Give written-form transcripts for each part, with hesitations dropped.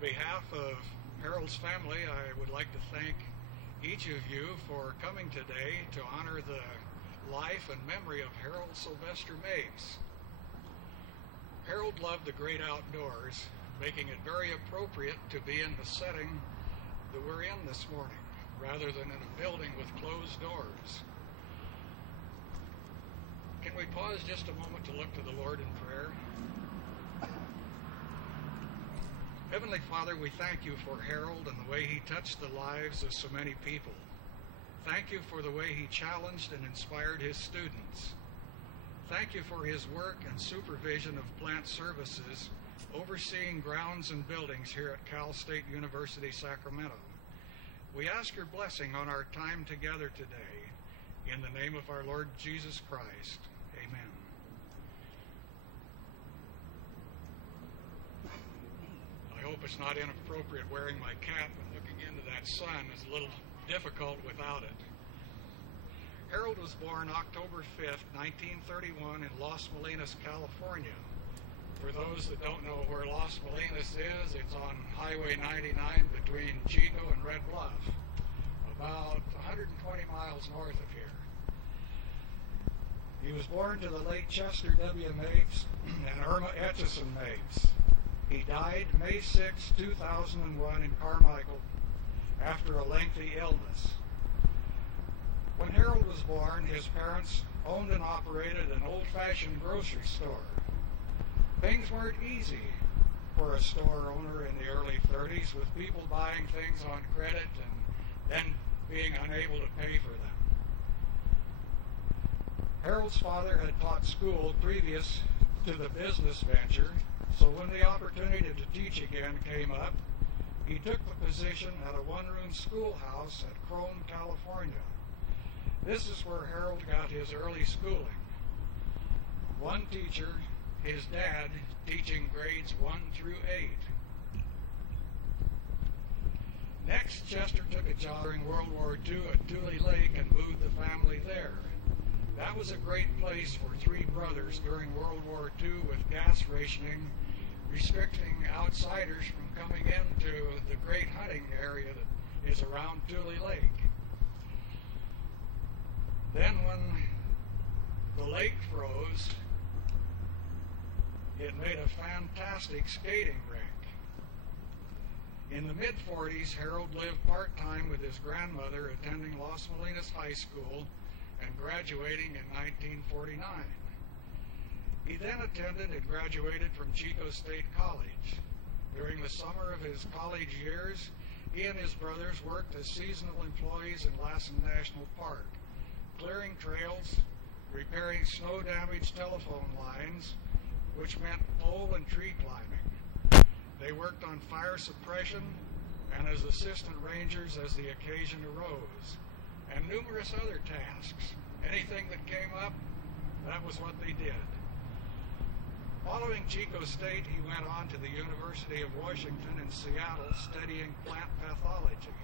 behalf of Harold's family, I would like to thank each of you for coming today to honor the life and memory of Harold Sylvester Mapes. Harold loved the great outdoors, making it very appropriate to be in the setting that we're in this morning, rather than in a building with closed doors. Can we pause just a moment to look to the Lord in prayer? Heavenly Father, we thank you for Harold and the way he touched the lives of so many people. Thank you for the way he challenged and inspired his students. Thank you for his work and supervision of plant services, overseeing grounds and buildings here at Cal State University, Sacramento. We ask your blessing on our time together today. In the name of our Lord Jesus Christ, amen. I hope it's not inappropriate wearing my cap and looking into that sun is a little difficult without it. Harold was born October 5th, 1931 in Los Molinas, California. For those that don't know where Los Molinas is, it's on Highway 99 between Chico and Red Bluff, about 120 miles north of here. He was born to the late Chester W. Mapes and Irma Etchison Mapes. He died May 6, 2001 in Carmichael after a lengthy illness. When Harold was born, his parents owned and operated an old-fashioned grocery store. Things weren't easy for a store owner in the early 30s, with people buying things on credit and then being unable to pay for them. Harold's father had taught school previous to the business venture, so when the opportunity to teach again came up, he took the position at a one-room schoolhouse at Crome, California. This is where Harold got his early schooling. One teacher, his dad, teaching grades 1 through 8. Next, Chester took a job during World War II at Tule Lake and moved the family there. That was a great place for three brothers during World War II, with gas rationing restricting outsiders from coming into the great hunting area that is around Tule Lake. Then when the lake froze, it made a fantastic skating rink. In the mid-40s, Harold lived part-time with his grandmother, attending Los Molinas High School and graduating in 1949. He then attended and graduated from Chico State College. During the summer of his college years, he and his brothers worked as seasonal employees in Lassen National Park, clearing trails, repairing snow-damaged telephone lines, which meant pole and tree climbing. They worked on fire suppression and as assistant rangers as the occasion arose, and numerous other tasks. Anything that came up, that was what they did. Following Chico State, he went on to the University of Washington in Seattle, studying plant pathology.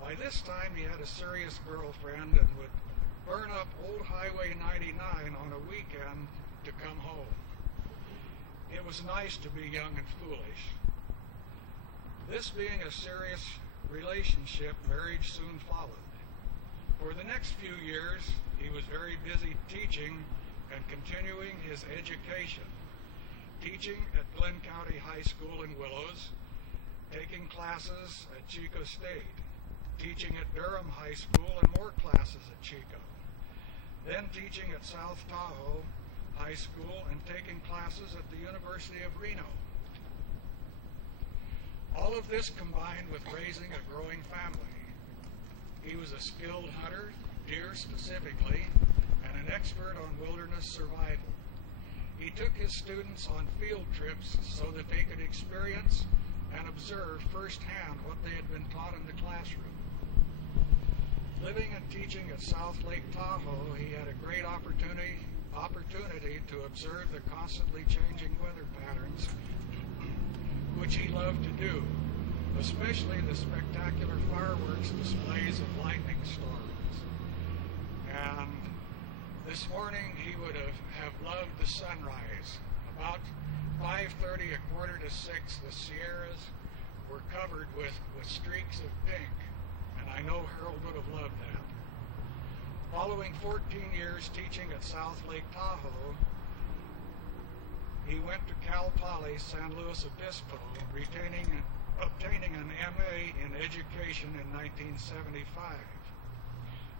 By this time, he had a serious girlfriend and would burn up Old Highway 99 on a weekend to come home. It was nice to be young and foolish. This being a serious relationship, marriage soon followed. For the next few years, he was very busy teaching and continuing his education, teaching at Glenn County High School in Willows, taking classes at Chico State, teaching at Durham High School and more classes at Chico, then teaching at South Tahoe High School and taking classes at the University of Reno. All of this combined with raising a growing family. He was a skilled hunter, deer specifically, and an expert on wilderness survival. He took his students on field trips so that they could experience and observe firsthand what they had been taught in the classroom. Living and teaching at South Lake Tahoe, he had a great opportunity to observe the constantly changing weather patterns, which he loved to do, especially the spectacular fireworks displays of lightning storms. And this morning he would have loved the sunrise. About 5:30, 5:45, the Sierras were covered with streaks of pink, and I know Harold would have loved that. Following 14 years teaching at South Lake Tahoe, he went to Cal Poly San Luis Obispo, obtaining an MA in education in 1975.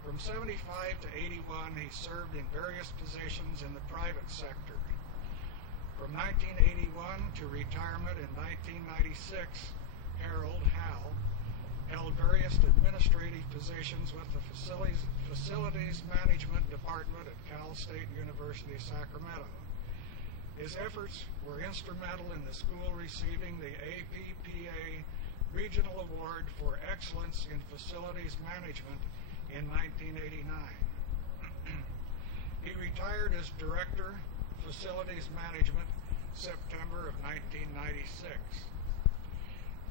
From 75 to 81, he served in various positions in the private sector. From 1981 to retirement in 1996, Harold Hal held various administrative positions with the Facilities Management Department at Cal State University, Sacramento. His efforts were instrumental in the school receiving the APPA Regional Award for Excellence in Facilities Management in 1989. He retired as Director, Facilities Management, September of 1996.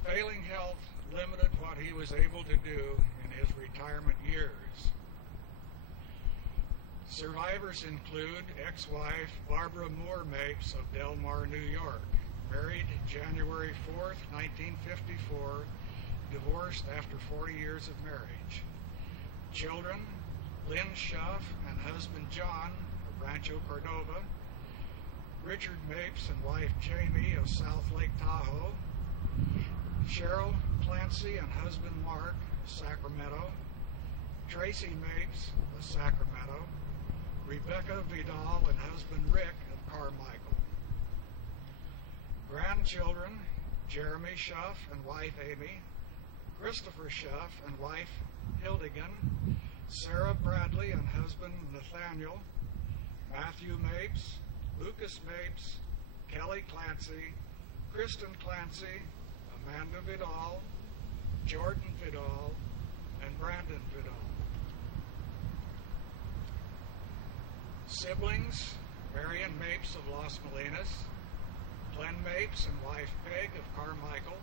Failing health limited what he was able to do in his retirement years. Survivors include ex-wife Barbara Moore Mapes of Del Mar, New York, married January 4th, 1954, divorced after 40 years of marriage. Children, Lynn Schuff and husband John of Rancho Cordova, Richard Mapes and wife Jamie of South Lake Tahoe, Cheryl Clancy and husband Mark of Sacramento, Tracy Mapes of Sacramento, Rebecca Vidal and husband Rick of Carmichael. Grandchildren, Jeremy Schuff and wife Amy, Christopher Schuff and wife Hildigan, Sarah Bradley and husband Nathaniel, Matthew Mapes, Lucas Mapes, Kelly Clancy, Kristen Clancy, Amanda Vidal, Jordan Vidal, and Brandon Vidal. Siblings, Marion Mapes of Las Molinas, Glenn Mapes and wife Peg of Carmichael,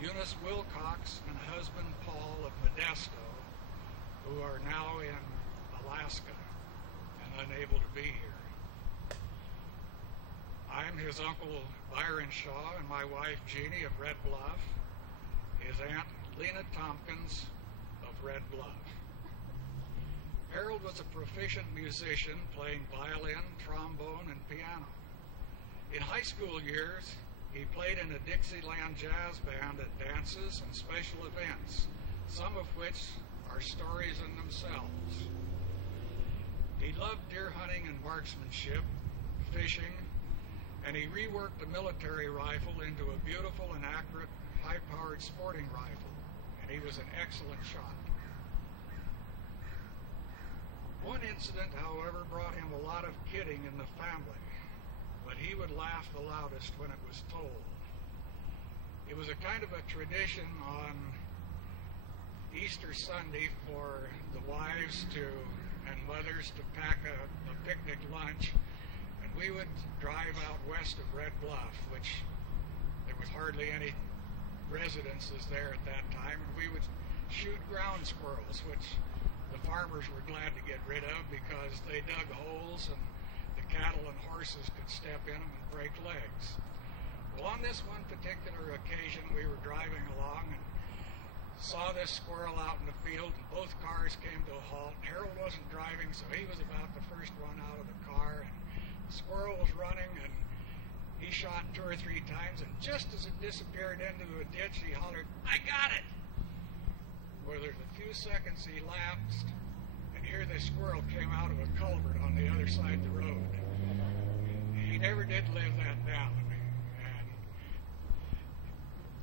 Eunice Wilcox and husband Paul of Modesto, who are now in Alaska and unable to be here. I'm his uncle Byron Shaw and my wife Jeannie of Red Bluff, his aunt Lena Tompkins of Red Bluff. Harold was a proficient musician playing violin, trombone, and piano. In high school years, he played in a Dixieland jazz band at dances and special events, some of which are stories in themselves. He loved deer hunting and marksmanship, fishing, and he reworked the military rifle into a beautiful and accurate high-powered sporting rifle, and he was an excellent shot. One incident, however, brought him a lot of kidding in the family, but he would laugh the loudest when it was told. It was a kind of a tradition on Easter Sunday for the wives and mothers to pack a picnic lunch, and we would drive out west of Red Bluff, which there was hardly any residences there at that time, and we would shoot ground squirrels, which the farmers were glad to get rid of because they dug holes and the cattle and horses could step in them and break legs. Well, on this one particular occasion, we were driving along and saw this squirrel out in the field, and both cars came to a halt. Harold wasn't driving, so he was about the first one out of the car, and the squirrel was running, and he shot 2 or 3 times, and just as it disappeared into the ditch, he hollered, "I got it!" Well, there's a few seconds he lapsed, and here the squirrel came out of a culvert on the other side of the road. He never did live that down, and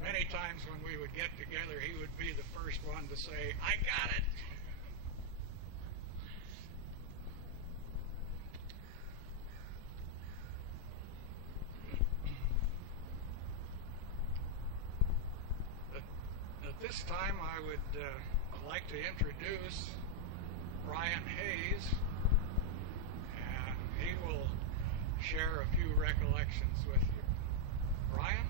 many times when we would get together, he would be the first one to say, "I got it!" At this time, I would like to introduce Brian Hayes, and he will share a few recollections with you. Brian?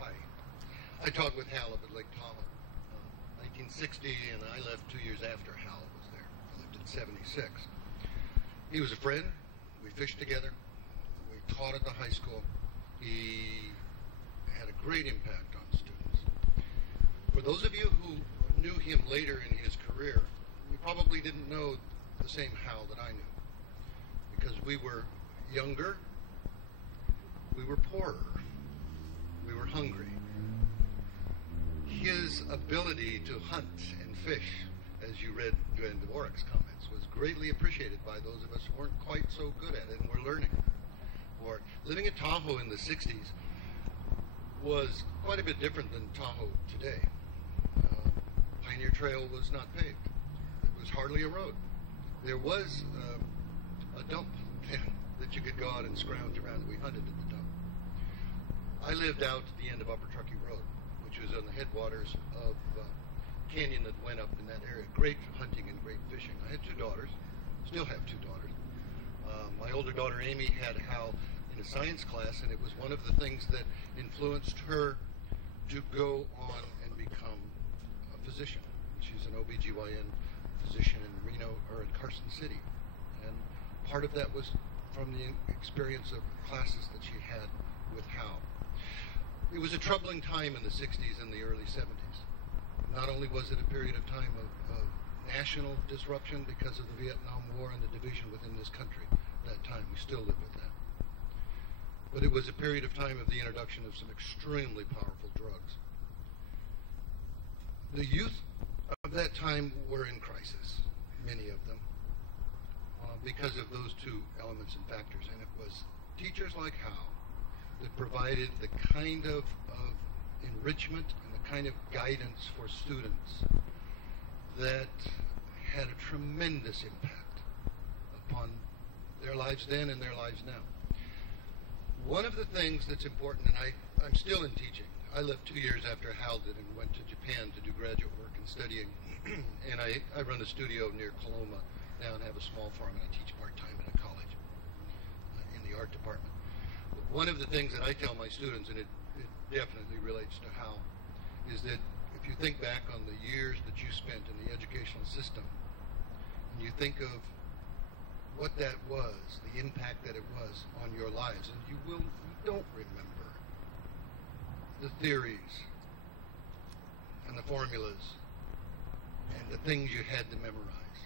Hi. I taught with Hal up at Lake Thomas, 1960, and I left 2 years after Hal was there. I lived in 1976. He was a friend. We fished together. We taught at the high school. He had a great impact on students. For those of you who knew him later in his career, you probably didn't know the same Hal that I knew, because we were younger, we were poorer, we were hungry. His ability to hunt and fish, as you read Van Dvorak's comments, was greatly appreciated by those of us who weren't quite so good at it and were learning. Or living in Tahoe in the 60s was quite a bit different than Tahoe today. Pioneer Trail was not paved. It was hardly a road. There was a dump then that you could go out and scrounge around. We hunted at the dump. I lived out at the end of Upper Truckee Road, which was on the headwaters of canyon that went up in that area. Great hunting and great fishing. I had 2 daughters, still have 2 daughters. My older daughter Amy had Hal in a science class, and it was one of the things that influenced her to go on and become a physician. She's an OBGYN physician in Reno, or in Carson City. And part of that was from the experience of classes that she had with Hal. It was a troubling time in the 60s and the early 70s. Not only was it a period of time of national disruption because of the Vietnam War and the division within this country at that time, we still live with that. But it was a period of time of the introduction of some extremely powerful drugs. The youth of that time were in crisis, many of them, because of those 2 elements and factors. And it was teachers like Hal that provided the kind of enrichment and the kind of guidance for students that had a tremendous impact upon their lives then and their lives now. One of the things that's important, and I'm still in teaching. I left 2 years after Hal did and went to Japan to do graduate work and studying. And I run a studio near Coloma now and have a small farm, and I teach part-time in a college in the art department. But one of the things that I tell my students, and it definitely relates to Hal, is that if you think back on the years that you spent in the educational system, and you think of what that was, the impact that it was on your lives, and you don't remember the theories and the formulas and the things you had to memorize.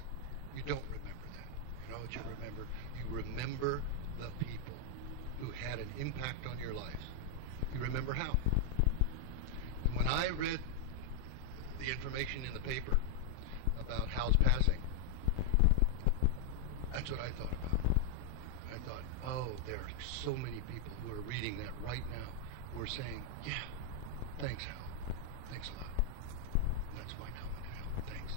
You don't remember that. You know what you remember? You remember the people who had an impact on your life. You remember how. And when I read the information in the paper about Hal's passing, that's what I thought about. I thought, oh, there are so many people who are reading that right now who are saying, yeah, thanks, Hal. Thanks a lot. That's my comment, Hal. Thanks.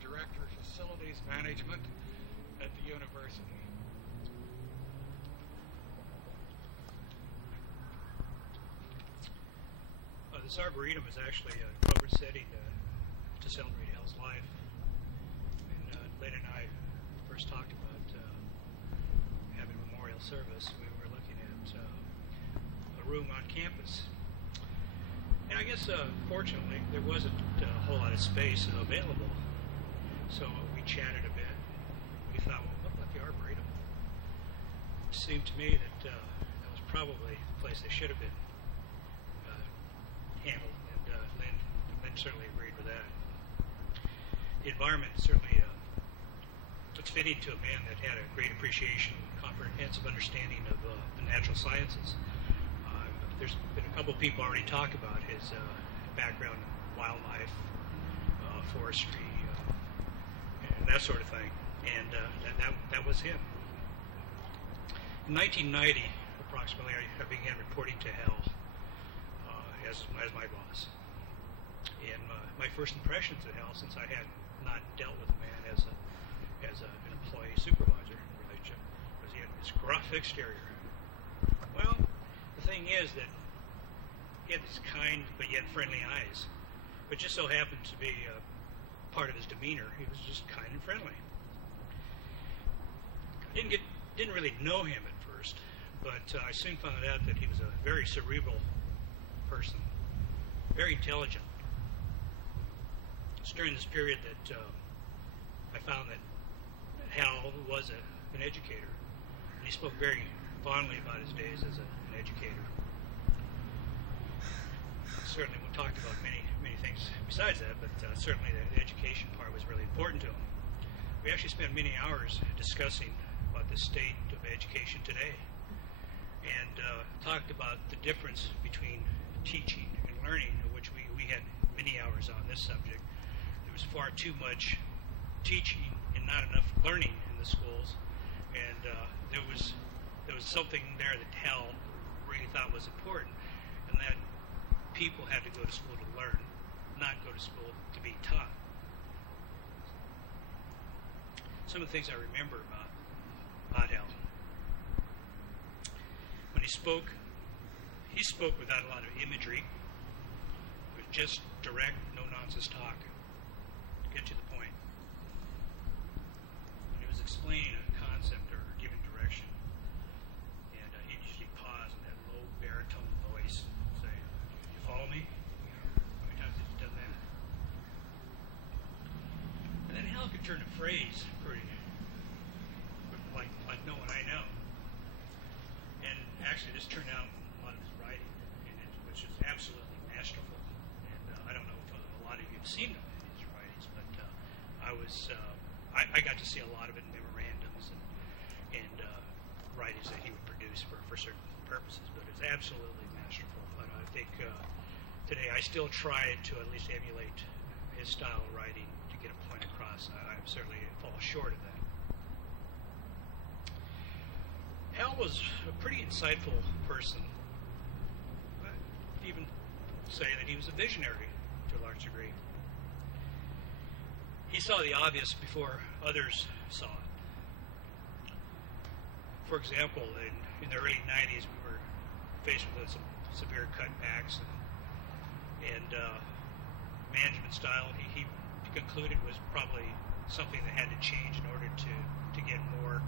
Director of Facilities Management at the university. This Arboretum is actually a appropriate setting to celebrate Hal's life. And Lynn and I first talked about having a memorial service. We were looking at a room on campus. And I guess, fortunately, there wasn't a whole lot of space available. So we chatted a bit. We thought, well, what about the Arboretum? It seemed to me that that was probably the place they should have been handled, and Lynn certainly agreed with that. The environment certainly it's fitting to a man that had a great appreciation, comprehensive understanding of the natural sciences. There's been a couple of people already talk about his background in wildlife, forestry, and that sort of thing, and that was him. In 1990, approximately, I began reporting to Hal as my boss. And my first impressions of Hal, since I had not dealt with the man as an employee supervisor relationship, was he had this gruff exterior. Well, the thing is that he had these kind but yet friendly eyes. But just so happened to be part of his demeanor. He was just kind and friendly. Didn't really know him at first, but I soon found out that he was a very cerebral person, very intelligent. It's during this period that I found that Hal was an educator, and he spoke very fondly about his days as an educator. Certainly we talked about many things besides that, but certainly the education part was really important to him. We actually spent many hours discussing about the state of education today, and talked about the difference between teaching and learning, which we had many hours on this subject. There was far too much teaching and not enough learning in the schools, and there was something there that Hal really thought was important, and that people had to go to school to learn, not go to school to be taught. Some of the things I remember about Hal. When he spoke without a lot of imagery. It was just direct, no-nonsense talk. To get to the point. When he was explaining a concept or giving direction, and he'd usually pause in that low baritone voice and say, "You follow me?" How many times have you done that? And then Hal could turn a phrase pretty like no one I know. And actually this turned out a lot of his writing in it, which is absolutely masterful. And I don't know if a lot of you have seen his writings, but I got to see a lot of it in memorandums and writings that he would produce for certain purposes, but it's absolutely masterful. But I think today I still try to at least emulate his style of writing to get a point across. I certainly fall short of that. Hal was a pretty insightful person. I'd even say that he was a visionary to a large degree. He saw the obvious before others saw it. For example, in the early 90s, we were faced with some severe cutbacks, and management style he concluded was probably something that had to change in order to get more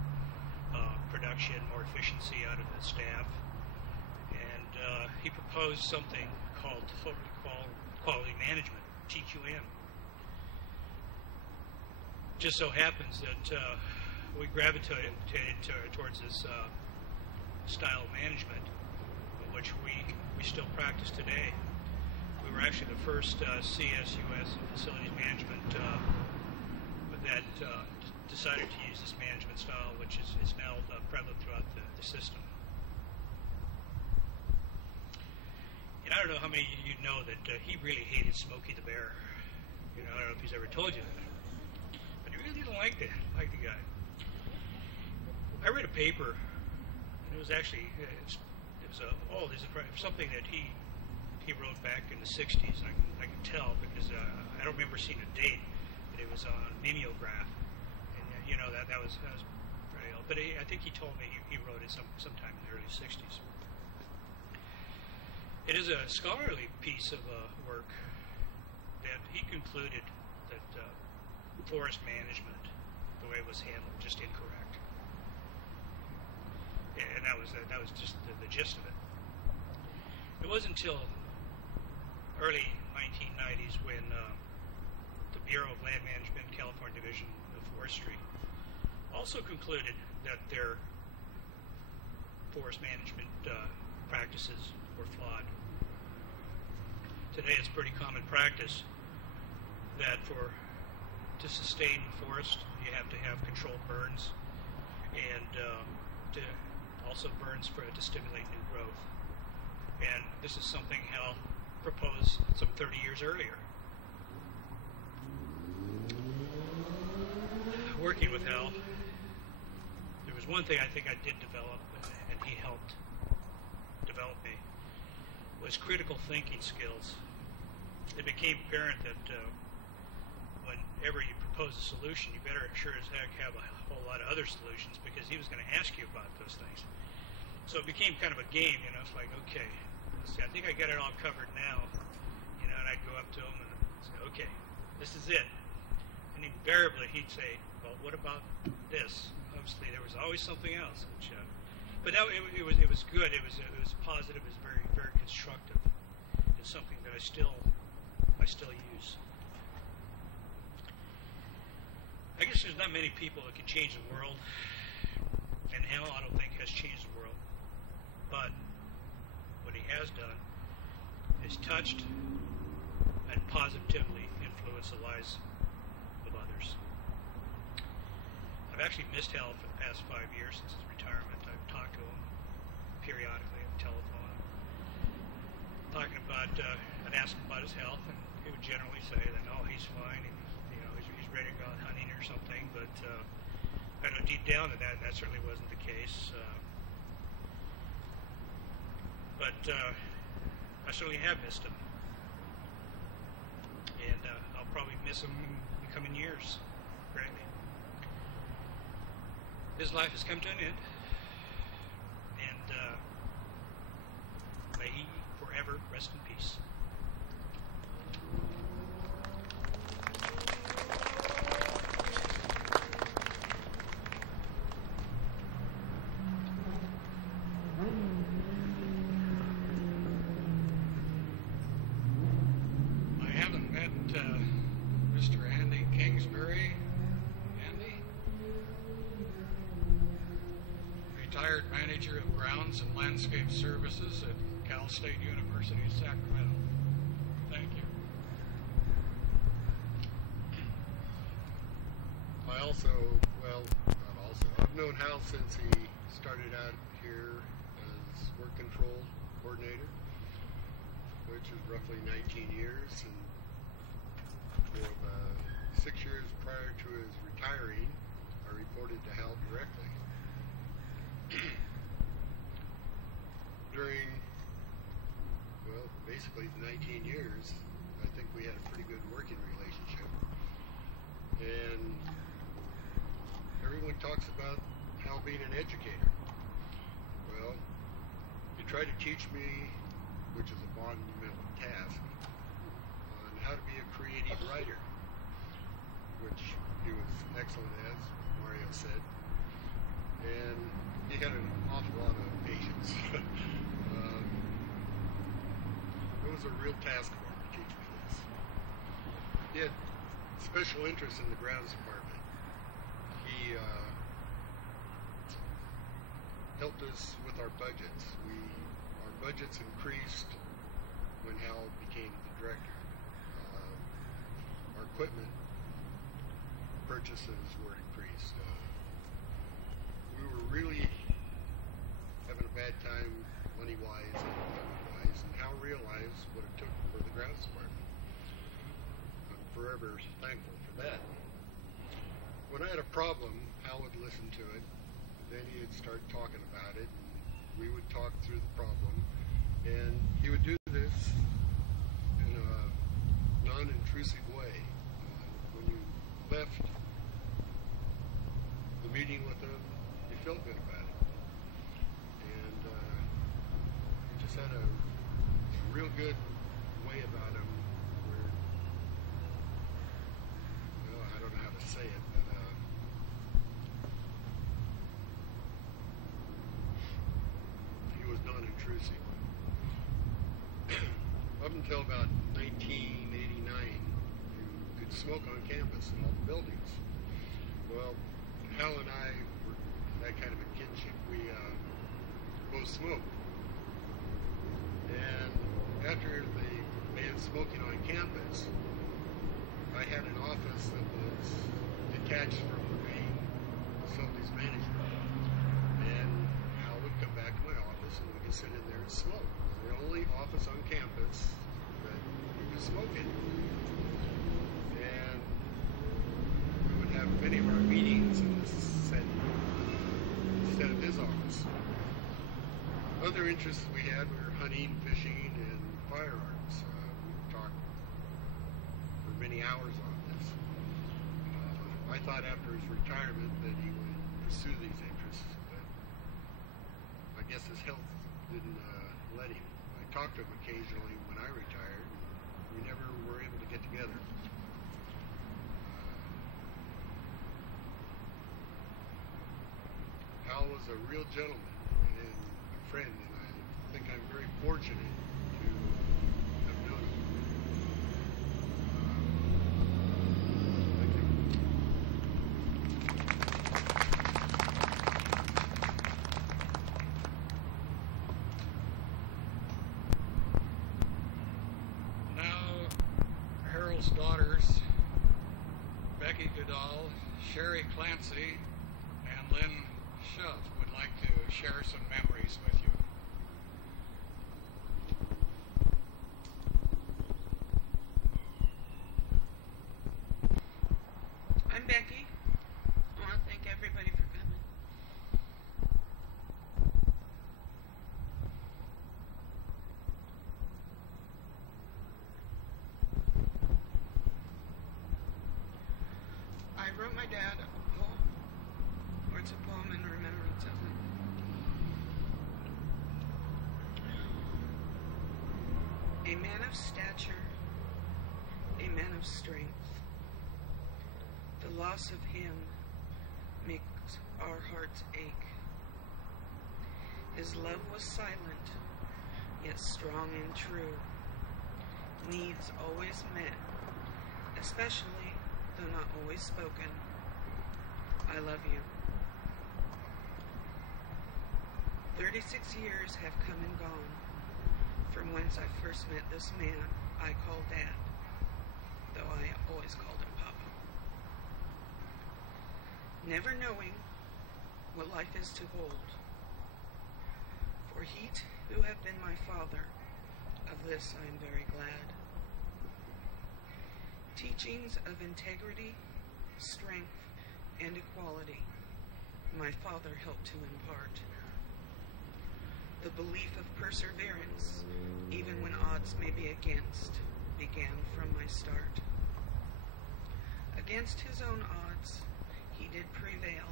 production, more efficiency out of the staff. And he proposed something called total quality management, TQM. Just so happens that we gravitated towards this style of management, which we still practice today. We were actually the first CSUS facilities management that decided to use this management style, which is now prevalent throughout the system. And I don't know how many of you know that he really hated Smokey the Bear. I don't know if he's ever told you that. But he really didn't like the guy. I read a paper, and it was actually something that he wrote back in the 60s. And I can tell because I don't remember seeing a date, but it was on mimeograph. That was very old. But I think he told me he wrote it sometime in the early 60s. It is a scholarly piece of work that he concluded that forest management, the way it was handled, just incorrect. And that was just the gist of it. It wasn't until early 1990s when the Bureau of Land Management, California Division of Forestry, also concluded that their forest management practices were flawed. Today it's pretty common practice that to sustain forest you have to have controlled burns and to also burns to stimulate new growth. And this is something Hal proposed some 30 years earlier. Working with Hal, there was one thing I think I did develop, and he helped develop me, was critical thinking skills. It became apparent that whenever you propose a solution, you better sure as heck have a whole lot of other solutions, because he was going to ask you about those things. So it became kind of a game, it's like, okay, see, I think I got it all covered now. You know, and I'd go up to him and say, okay, this is it. And invariably he'd say, well, what about this? Obviously, there was always something else. Which, but that, it was good. It was positive. It was very, very constructive. It's something that I still use. I guess there's not many people that can change the world, and Hal, I don't think, has changed the world. But what he has done is touched and positively influenced the lives of others. I've actually missed Hal for the past 5 years since his retirement. I've talked to him periodically on the telephone, talking about, I'd ask him about his health, and he would generally say that, oh, he's fine, and, you know, he's ready to go out hunting or something, but I know deep down that certainly wasn't the case. But I certainly have missed him, and I'll probably miss him in the coming years, greatly. His life has come to an end, and may he forever rest in peace. Mr. Andy Kingsbury. Andy? Retired manager of grounds and landscape services at Cal State University, Sacramento. Thank you. I've known Hal since he started out here as work control coordinator, which is roughly 19 years, and for 6 years prior to his retiring, I reported to Hal directly. During, well, basically 19 years, I think we had a pretty good working relationship. And everyone talks about Hal being an educator. Well, he tried to teach me, which is a monumental task, on how to be a creative writer, which he was excellent as, Mario said. And he had an awful lot of patience. It was a real task for him to teach me this. He had special interest in the grounds department. He helped us with our budgets. Our budgets increased when Hal became the director. Our equipment purchases were increased. We were really having a bad time money-wise and equipment-wise, and Hal realized what it took for the grounds department. I'm forever thankful for that. When I had a problem, Hal would listen to it, then he'd start talking about it, and we would talk through the problem, and he would do this in a non-intrusive way. When you left the meeting with him, you felt good about it. And he just had a real good way about him where, well, I don't know how to say it, but he was non-intrusive. Up until about 1989, you could smoke on campus in all the buildings. Well, Hal and I were that kind of a kinship. We both smoked. And after they banned smoking on campus, I had an office that was detached from the main facilities management. And Hal would come back to my office and we could sit in there and smoke. It was the only office on campus that we could smoke in. And we would have many of our meetings in this setting instead of his office. Other interests we had were hunting, fishing, and firearms. We talked for many hours on this. I thought after his retirement that he would pursue these interests, but I guess his health didn't let him. I talked to him occasionally when I retired. We never were able to get together. Hal was a real gentleman and a friend, and I think I'm very fortunate to have known him. Thank you. Now, Harold's daughters, Becky Goodall, Sherry Clancy, and Lynn Schuff would like to share some memories with you. I'm Becky. I want to thank everybody for coming. I wrote my dad a poem, or it's a poem in remembrance of him. A man of stature, a man of strength. The loss of him makes our hearts ache. His love was silent, yet strong and true. Needs always met, especially, though not always spoken. I love you. 36 years have come and gone from whence I first met this man I call Dad, though I always called him Papa. Never knowing what life is to hold. For he who have been my father, of this I am very glad. Teachings of integrity, strength, and equality my father helped to impart. The belief of perseverance, even when odds may be against, began from my start. Against his own odds, he did prevail.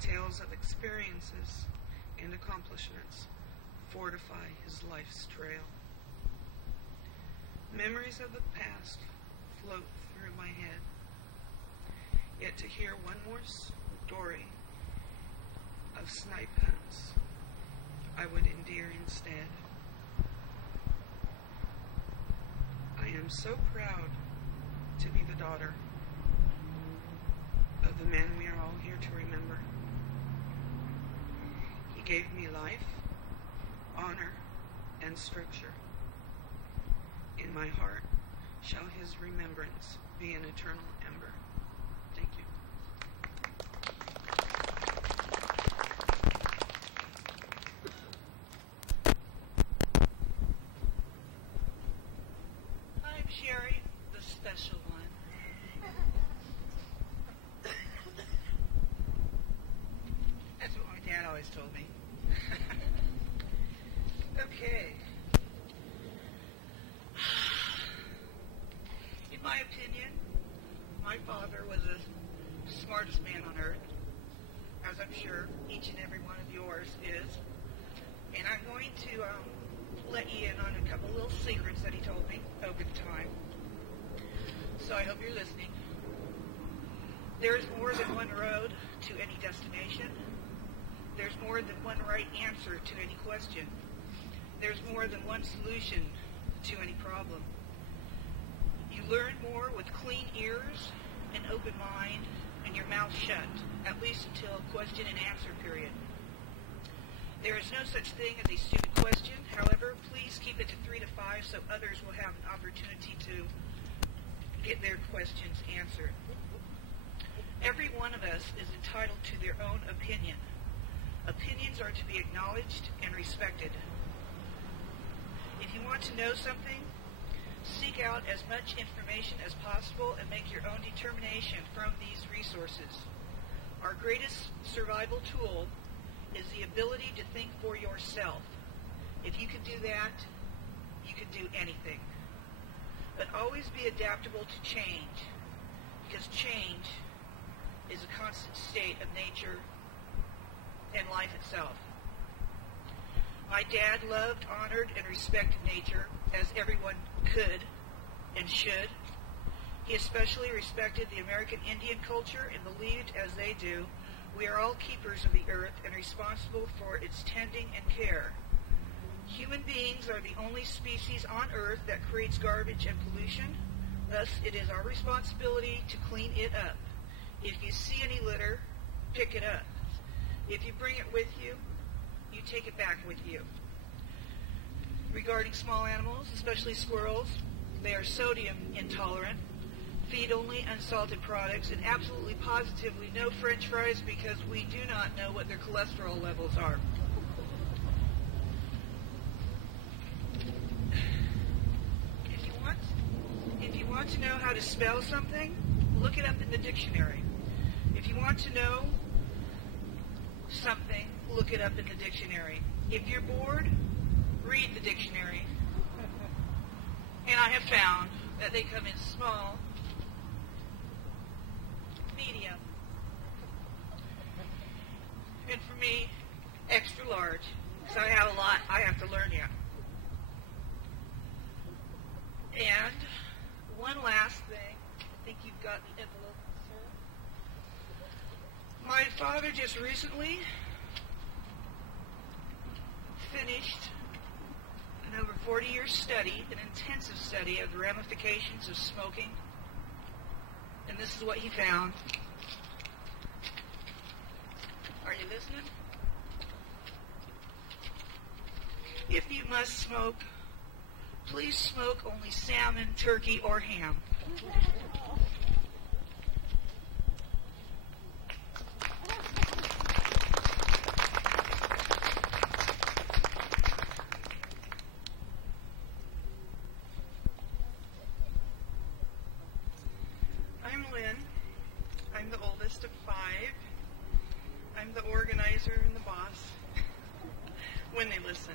Tales of experiences and accomplishments fortify his life's trail. Memories of the past float through my head. Yet to hear one more story of snipe hunts, I would endear instead. I am so proud to be the daughter of the man we are all here to remember. He gave me life, honor, and structure. In my heart shall his remembrance be an eternal ember. Thank you. I'm Sherry, the special one. That's what my dad always told me. Okay. In my opinion, my father was the smartest man on earth, as I'm sure each and every one of yours is. And I'm going to let you in on a couple little secrets that he told me over the time. So I hope you're listening. There is more than one road to any destination. There's more than one right answer to any question. There's more than one solution to any problem. You learn more with clean ears, an open mind, and your mouth shut, at least until question and answer period. There is no such thing as a stupid question. However, please keep it to 3 to 5 so others will have an opportunity to get their questions answered. Every one of us is entitled to their own opinion. Opinions are to be acknowledged and respected. If you want to know something, seek out as much information as possible and make your own determination from these resources. Our greatest survival tool is the ability to think for yourself. If you can do that, you can do anything. But always be adaptable to change, because change is a constant state of nature and life itself. My dad loved, honored, and respected nature, as everyone could and should. He especially respected the American Indian culture and believed, as they do, we are all keepers of the earth and responsible for its tending and care. Human beings are the only species on earth that creates garbage and pollution. Thus, it is our responsibility to clean it up. If you see any litter, pick it up. If you bring it with you, you take it back with you. Regarding small animals, especially squirrels, they are sodium intolerant, feed only unsalted products, and absolutely positively no French fries because we do not know what their cholesterol levels are. If you want to know how to spell something, look it up in the dictionary. If you want to know something, look it up in the dictionary. If you're bored, read the dictionary. And I have found that they come in small, medium, and for me, extra large, because I have a lot I have to learn yet. And one last thing, I think you've got the envelope, sir. My father just recently finished an over 40-year study, an intensive study of the ramifications of smoking. And this is what he found. Are you listening? If you must smoke, please smoke only salmon, turkey, or ham. I'm Lynn. I'm the oldest of 5. I'm the organizer and the boss when they listen.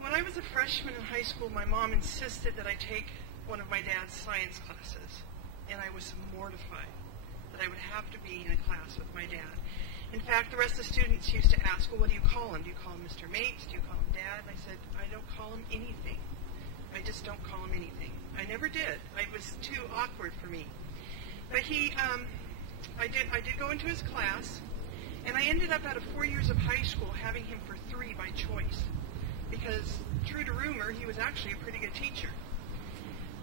When I was a freshman in high school, my mom insisted that I take one of my dad's science classes, and I was mortified that I would have to be in a class with my dad. In fact, the rest of the students used to ask, well, what do you call him? Do you call him Mr. Mapes? Do you call him Dad? And I said, I don't call him anything. I just don't call him anything. I never did. It was too awkward for me. But I did go into his class, and I ended up out of 4 years of high school having him for 3 by choice. Because, true to rumor, he was actually a pretty good teacher.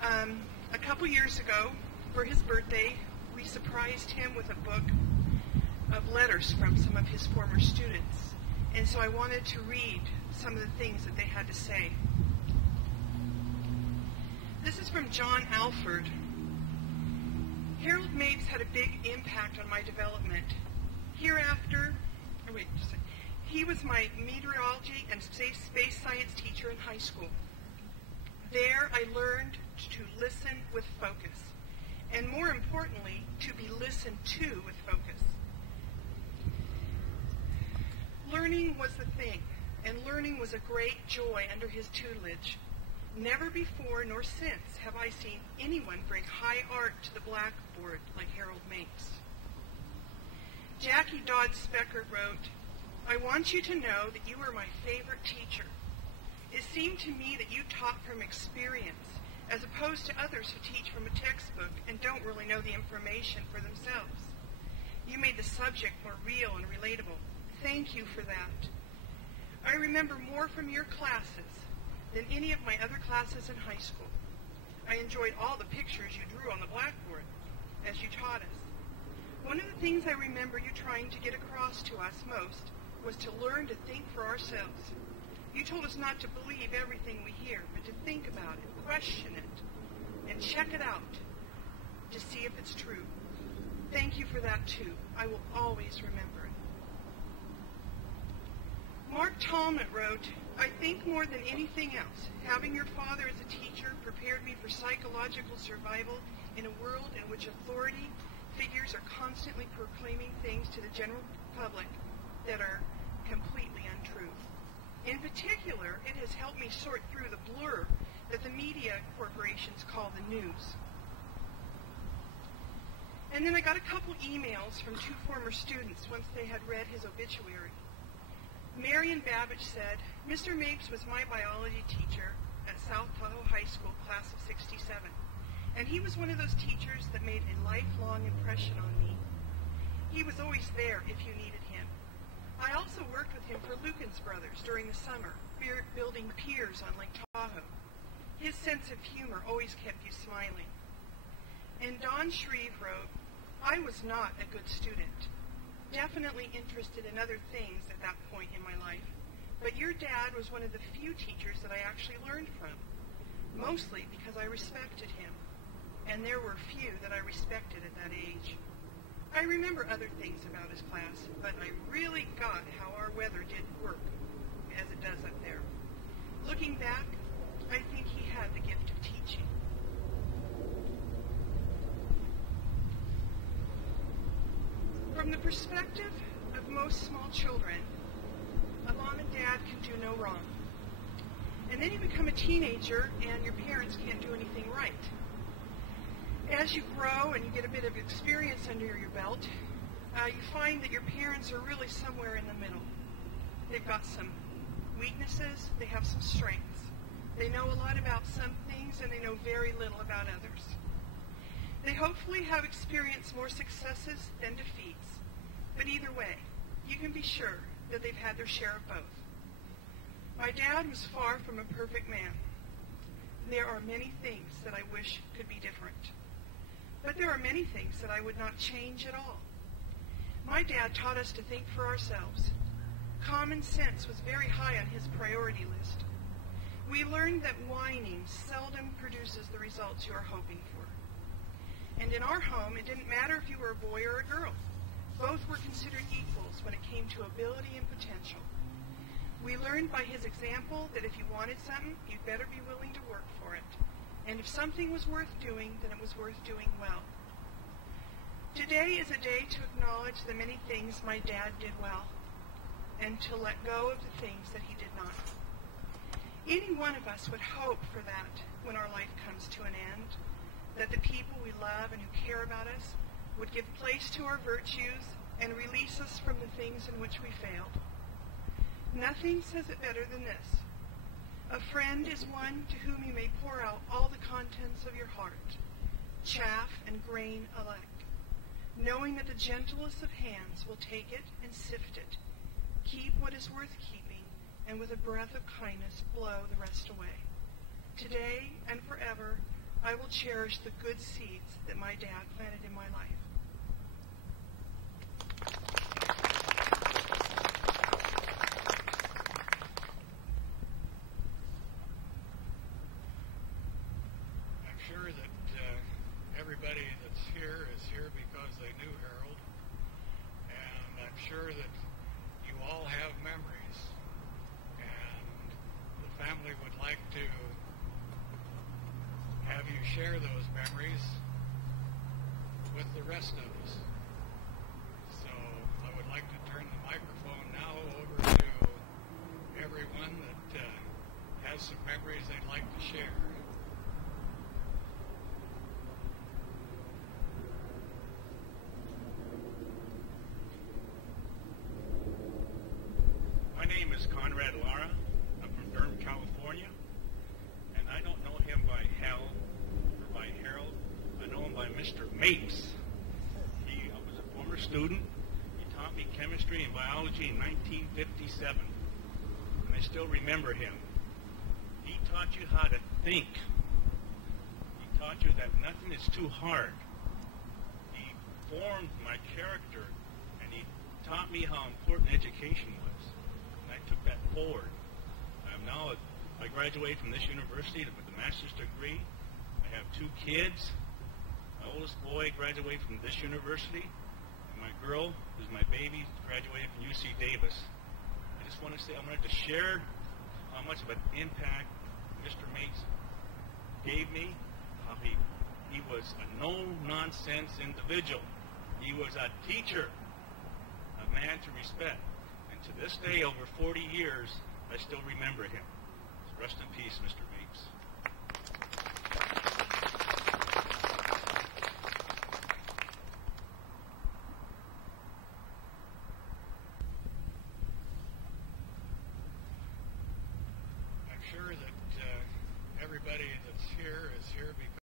A couple years ago, for his birthday, we surprised him with a book of letters from some of his former students. And so I wanted to read some of the things that they had to say. This is from John Alford. Harold Mapes had a big impact on my development. He was my meteorology and space science teacher in high school. There I learned to listen with focus, and more importantly, to be listened to with focus. Learning was the thing, and learning was a great joy under his tutelage. Never before nor since have I seen anyone bring high art to the blackboard like Harold Mapes. Jackie Dodd Specker wrote, I want you to know that you were my favorite teacher. It seemed to me that you taught from experience, as opposed to others who teach from a textbook and don't really know the information for themselves. You made the subject more real and relatable. Thank you for that. I remember more from your classes than any of my other classes in high school. I enjoyed all the pictures you drew on the blackboard as you taught us. One of the things I remember you trying to get across to us most was to learn to think for ourselves. You told us not to believe everything we hear, but to think about it, question it, and check it out to see if it's true. Thank you for that, too. I will always remember it. Mark Talmott wrote, I think more than anything else, having your father as a teacher prepared me for psychological survival in a world in which authority figures are constantly proclaiming things to the general public that are completely untrue. In particular, it has helped me sort through the blur that the media corporations call the news. And then I got a couple emails from 2 former students once they had read his obituary. Marion Babbage said, Mr. Mapes was my biology teacher at South Tahoe High School, class of 67, and he was one of those teachers that made a lifelong impression on me. He was always there if you needed him. I also worked with him for Lucan's Brothers during the summer, building piers on Lake Tahoe. His sense of humor always kept you smiling. And Don Shreve wrote, I was not a good student, definitely interested in other things at that point in my life, but your dad was one of the few teachers that I actually learned from, mostly because I respected him, and there were few that I respected at that age. I remember other things about his class, but I really got how our weather did work, as it does up there. Looking back, I think he had the gift of teaching. From the perspective of most small children, a mom and dad can do no wrong. And then you become a teenager and your parents can't do anything right. As you grow and you get a bit of experience under your belt, you find that your parents are really somewhere in the middle. They've got some weaknesses, they have some strengths. They know a lot about some things and they know very little about others. They hopefully have experienced more successes than defeats, but either way, you can be sure that they've had their share of both. My dad was far from a perfect man. There are many things that I wish could be different, but there are many things that I would not change at all. My dad taught us to think for ourselves. Common sense was very high on his priority list. We learned that whining seldom produces the results you are hoping for. And in our home, it didn't matter if you were a boy or a girl. Both were considered equals when it came to ability and potential. We learned by his example that if you wanted something, you'd better be willing to work for it. And if something was worth doing, then it was worth doing well. Today is a day to acknowledge the many things my dad did well, and to let go of the things that he did not. Any one of us would hope for that when our life comes to an end, that the people we love and who care about us would give place to our virtues and release us from the things in which we failed. Nothing says it better than this. A friend is one to whom you may pour out all the contents of your heart, chaff and grain alike, knowing that the gentlest of hands will take it and sift it, keep what is worth keeping, and with a breath of kindness blow the rest away. Today and forever, I will cherish the good seeds that my dad planted in my life. I'm sure that everybody that's here is here because they knew Harold, and I'm sure that you all have memories, and the family would like to have you share those memories with the rest of us. So I would like to turn the microphone now over to everyone that has some memories they'd like to share. My name is Conrad Lara. I'm from Durham, California. And I don't know him by Hal or by Harold. I know him by Mr. Mapes. He was a former student. He taught me chemistry and biology in 1957. And I still remember him. He taught you how to think. He taught you that nothing is too hard. He formed my character, and he taught me how important education was. And I took that forward. I graduated from this university with a master's degree. I have 2 kids. My oldest boy graduated from this university, and my girl, who's my baby, graduated from UC Davis. I just want to say I wanted to share how much of an impact Mr. Mapes gave me, how he was a no-nonsense individual. He was a teacher, a man to respect. And to this day, over 40 years, I still remember him. Rest in peace, Mr. Mapes. everybody that's here is here because